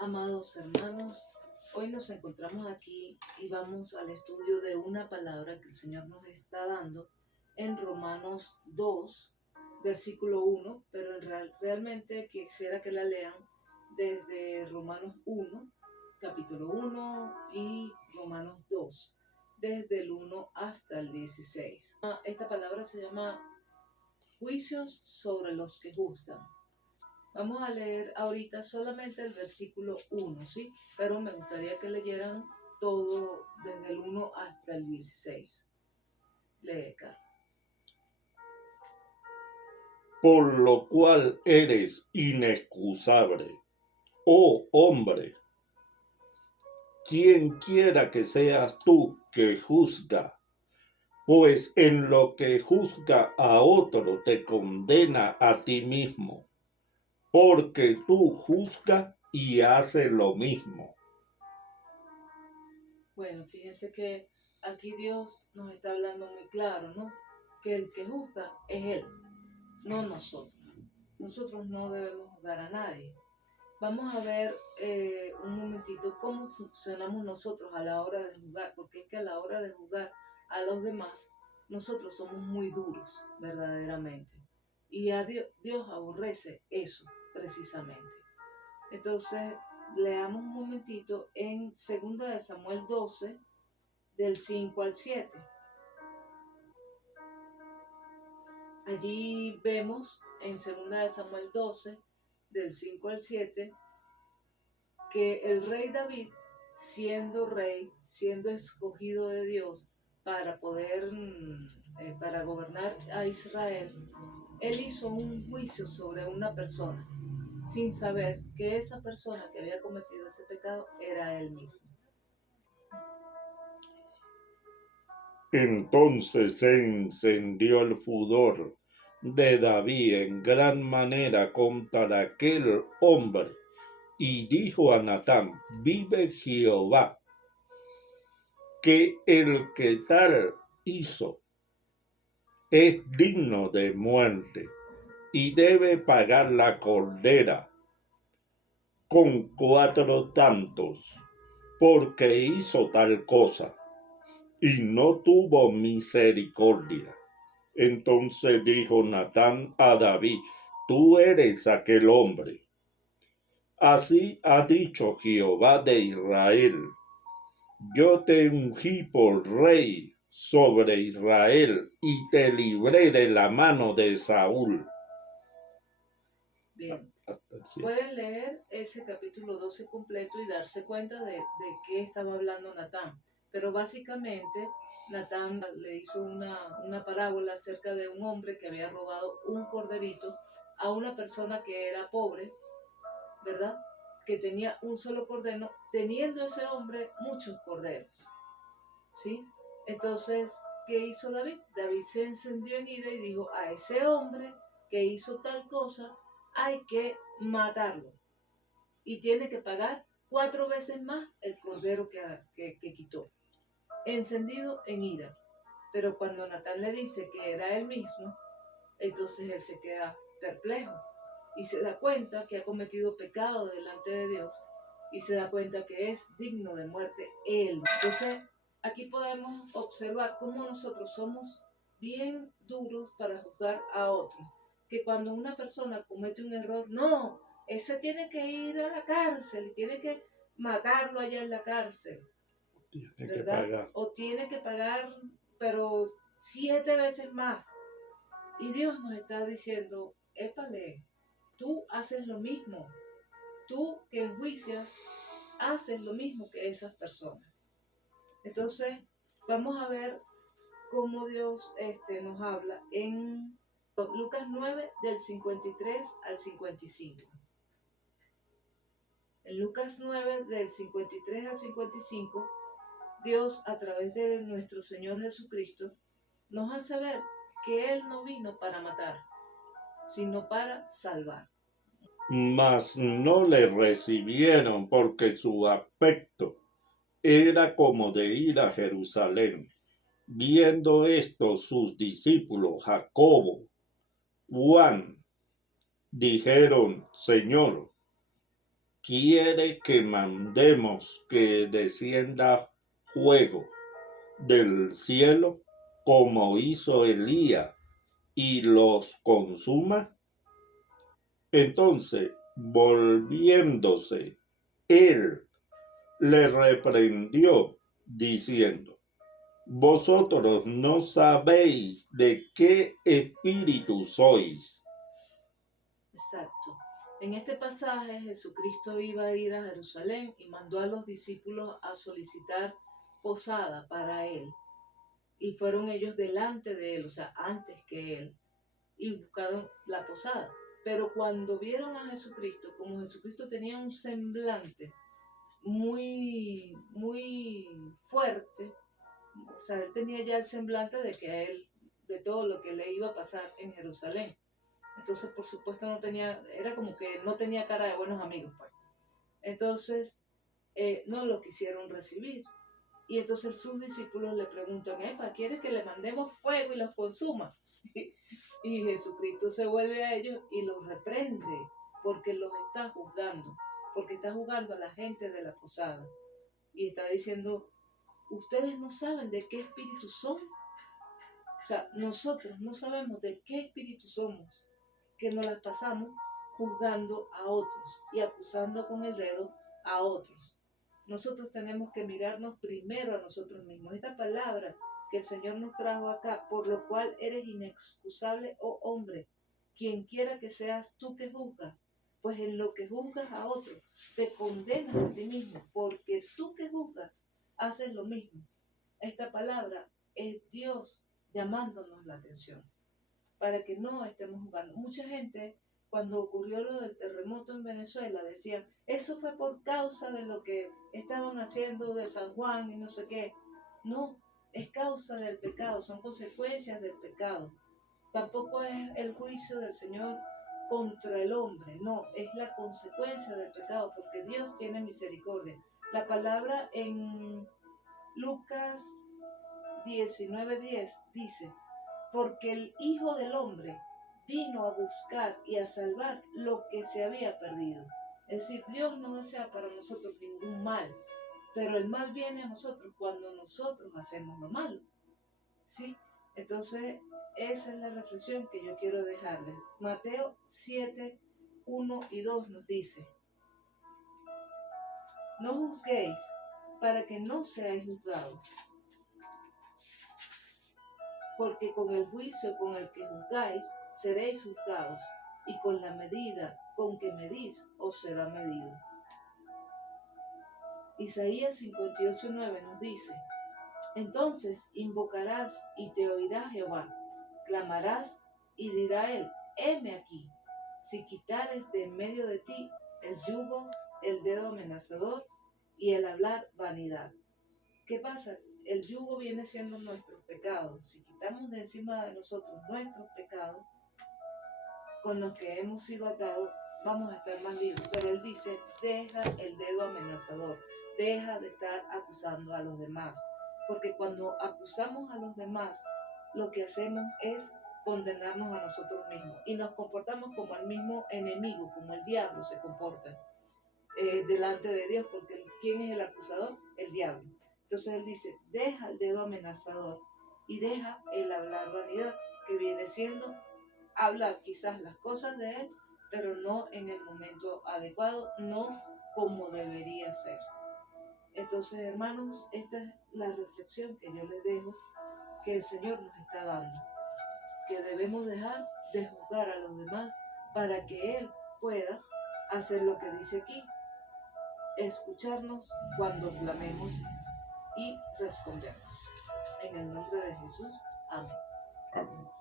Amados hermanos, hoy nos encontramos aquí y vamos al estudio de una palabra que el Señor nos está dando en Romanos 2, versículo 1, pero realmente quisiera que la lean desde Romanos 1, capítulo 1 y Romanos 2, desde el 1 hasta el 16. Esta palabra se llama juicios sobre los que juzgan. Vamos a leer ahorita solamente el versículo 1, ¿sí? Pero me gustaría que leyeran todo desde el 1 hasta el 16. Lee, Carlos. Por lo cual eres inexcusable, oh hombre, quien quiera que seas tú que juzga, pues en lo que juzga a otro te condena a ti mismo, porque tú juzgas y haces lo mismo. Bueno, fíjense que aquí Dios nos está hablando muy claro, ¿no? Que el que juzga es Él, no nosotros. Nosotros no debemos juzgar a nadie. Vamos a ver un momentito cómo funcionamos nosotros a la hora de juzgar, porque es que a la hora de juzgar a los demás, nosotros somos muy duros, verdaderamente. Y a Dios aborrece eso, precisamente. Entonces, leamos un momentito en 2 Samuel 12, del 5 al 7. Allí vemos en 2 Samuel 12, del 5 al 7, que el rey David, siendo rey, siendo escogido de Dios para poder, para gobernar a Israel, él hizo un juicio sobre una persona, sin saber que esa persona que había cometido ese pecado era él mismo. Entonces se encendió el furor de David en gran manera contra aquel hombre, y dijo a Natán: vive Jehová, que el que tal hizo es digno de muerte, y debe pagar la cordera con 4 tantos, porque hizo tal cosa, y no tuvo misericordia. Entonces dijo Natán a David: tú eres aquel hombre. Así ha dicho Jehová de Israel: yo te ungí por rey sobre Israel y te libré de la mano de Saúl. Bien, pueden leer ese capítulo 12 completo y darse cuenta de qué estaba hablando Natán. Pero básicamente Natán le hizo una parábola acerca de un hombre que había robado un corderito a una persona que era pobre, ¿verdad? Que tenía un solo cordero, teniendo ese hombre muchos corderos, ¿sí? Entonces, ¿qué hizo David? David se encendió en ira y dijo: a ese hombre que hizo tal cosa hay que matarlo y tiene que pagar 4 veces más el cordero que quitó, encendido en ira. Pero cuando Natán le dice que era él mismo, entonces él se queda perplejo y se da cuenta que ha cometido pecado delante de Dios y se da cuenta que es digno de muerte él. Entonces, aquí podemos observar cómo nosotros somos bien duros para juzgar a otros. Que cuando una persona comete un error, no, ese tiene que ir a la cárcel y tiene que matarlo allá en la cárcel, ¿verdad? O tiene que pagar, pero 7 veces más. Y Dios nos está diciendo: épale, tú haces lo mismo. Tú que enjuicias, haces lo mismo que esas personas. Entonces, vamos a ver cómo Dios nos habla en Lucas 9, del 53 al 55. En Lucas 9, del 53 al 55, Dios, a través de nuestro Señor Jesucristo, nos hace ver que Él no vino para matar, sino para salvar. Mas no le recibieron, porque su aspecto era como de ir a Jerusalén. Viendo esto, sus discípulos Jacobo, Juan, dijeron: Señor, quiere que mandemos que descienda fuego del cielo como hizo Elías y los consuma? Entonces, volviéndose, él le reprendió diciendo: vosotros no sabéis de qué espíritu sois. Exacto. En este pasaje Jesucristo iba a ir a Jerusalén y mandó a los discípulos a solicitar posada para él. Y fueron ellos delante de él, o sea, antes que él, y buscaron la posada. Pero cuando vieron a Jesucristo, como Jesucristo tenía un semblante muy fuerte, o sea, él tenía ya el semblante de todo lo que le iba a pasar en Jerusalén. Entonces, por supuesto, era como que no tenía cara de buenos amigos, pues. Entonces, no lo quisieron recibir. Y entonces sus discípulos le preguntan: ¿Epa, ¿quieres que le mandemos fuego y los consuma? Y Jesucristo se vuelve a ellos y los reprende porque los está juzgando, porque está juzgando a la gente de la posada. Y está diciendo: ustedes no saben de qué espíritu son. O sea, nosotros no sabemos de qué espíritu somos, que nos las pasamos juzgando a otros y acusando con el dedo a otros. Nosotros tenemos que mirarnos primero a nosotros mismos. Esta palabra que el Señor nos trajo acá: por lo cual eres inexcusable, oh hombre, quien quiera que seas tú que juzgas, pues en lo que juzgas a otro, te condenas a ti mismo, porque tú que juzgas haces lo mismo. Esta palabra es Dios llamándonos la atención para que no estemos jugando. Mucha gente, cuando ocurrió lo del terremoto en Venezuela, decía: eso fue por causa de lo que estaban haciendo de San Juan y no sé qué. No, es causa del pecado, son consecuencias del pecado. Tampoco es el juicio del Señor contra el hombre, no, es la consecuencia del pecado, porque Dios tiene misericordia. La palabra en Lucas 19:10 dice: porque el Hijo del Hombre vino a buscar y a salvar lo que se había perdido. Es decir, Dios no desea para nosotros ningún mal, pero el mal viene a nosotros cuando nosotros hacemos lo malo, ¿sí? Entonces, esa es la reflexión que yo quiero dejarles. Mateo 7:1 y 2 nos dice: no juzguéis para que no seáis juzgados, porque con el juicio con el que juzgáis seréis juzgados, y con la medida con que medís os será medido. Isaías 58:9 nos dice: entonces invocarás y te oirá Jehová, clamarás y dirá él: heme aquí. Si quitares de en medio de ti el yugo, el dedo amenazador y el hablar vanidad. ¿Qué pasa? El yugo viene siendo nuestros pecados. Si quitamos de encima de nosotros nuestros pecados con los que hemos sido atados, vamos a estar más libres. Pero él dice: deja el dedo amenazador, deja de estar acusando a los demás. Porque cuando acusamos a los demás, lo que hacemos es condenarnos a nosotros mismos y nos comportamos como el mismo enemigo, como el diablo se comporta delante de Dios, porque ¿quién es el acusador? El diablo. Entonces él dice: deja el dedo amenazador y deja el hablar vanidad, que viene siendo hablar quizás las cosas de él, pero no en el momento adecuado, no como debería ser. Entonces, hermanos, esta es la reflexión que yo les dejo, que el Señor nos está dando, que debemos dejar de juzgar a los demás para que Él pueda hacer lo que dice aquí: escucharnos cuando clamemos y respondernos. En el nombre de Jesús, amén. Amén.